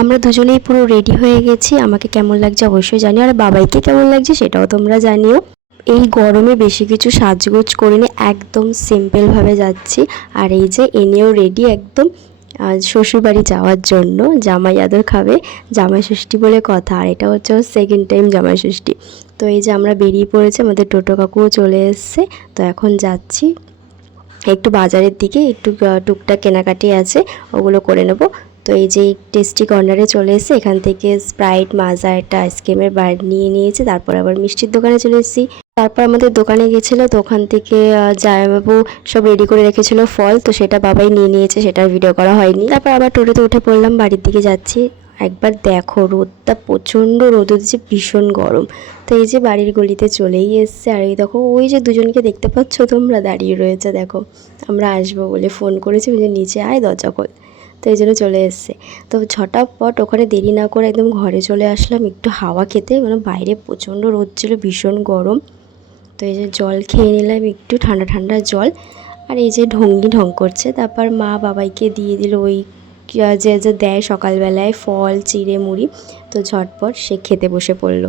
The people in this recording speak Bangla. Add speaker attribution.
Speaker 1: আমরা দুজনেই পুরো রেডি হয়ে গেছি। আমাকে কেমন লাগছে অবশ্যই জানিও। আর বাবাইকে কেমন লাগছে সেটাও তোমরা জানিও। এই গরমে বেশি কিছু সাজগোজ করিনি, একদম সিম্পলভাবে যাচ্ছি। আর এই যে এনেও রেডি একদম শ্বশুরবাড়ি যাওয়ার জন্য জামাই আদর খাবে, জামাই ষষ্ঠী বলে কথা। আর এটা হচ্ছে সেকেন্ড টাইম জামাই ষষ্ঠী। তো এই যে আমরা বেরিয়ে পড়েছি, আমাদের টোটো কাকুও চলে এসছে। তো এখন যাচ্ছি। একটু বাজারের দিকে, একটু টুকটাক কেনাকাটি আছে, ওগুলো করে নেব। তো এই যে টেস্টি কর্নারে চলে এসেছে, এখান থেকে স্প্রাইট মাজা একটা আইসক্রিমের বার নিয়ে নিয়েছি, তারপর আবার মিষ্টির দোকানে চলে এসেছি। তারপর আমাদের দোকানে গেছিল, তো ওখান থেকে জামাইবাবু সব রেডি করে রেখেছিল ফল, তো সেটা বাবাই নিয়ে নিয়েছে সেটা ভিডিও করা হয়নি। তারপর আবার টোটোতে উঠে পড়লাম, বাড়ির দিকে যাচ্ছি। একবার দেখো, রোদটা প্রচণ্ড রোদ হচ্ছে ভীষণ গরম। তো এই যে বাড়ির গলিতে চলেই এসছে, আর এই দেখো, ওই যে দুজনকে দেখতে পাচ্ছ তোমরা, দাঁড়িয়ে রয়েছে, দেখো। আমরা আসব বলে ফোন করেছি যে নিচে আয়, দরজা খোল। তো এই জন্য চলে এসছে। তো ঝটাপট ওখানে দেরি না করে একদম ঘরে চলে আসলাম। একটু হাওয়া খেতে মানে বাইরে প্রচণ্ড রোদ ছিল, ভীষণ গরম। তো এই যে জল খেয়ে নিলাম, একটু ঠান্ডা ঠান্ডা জল। আর এই যে ঢঙ্গি ঢং করছে, তারপর মা বাবাইকে দিয়ে দিল ওই যে যে দেয় সকালবেলায় ফল চিড়ে মুড়ি তো ঝটপট সে খেতে বসে পড়ল।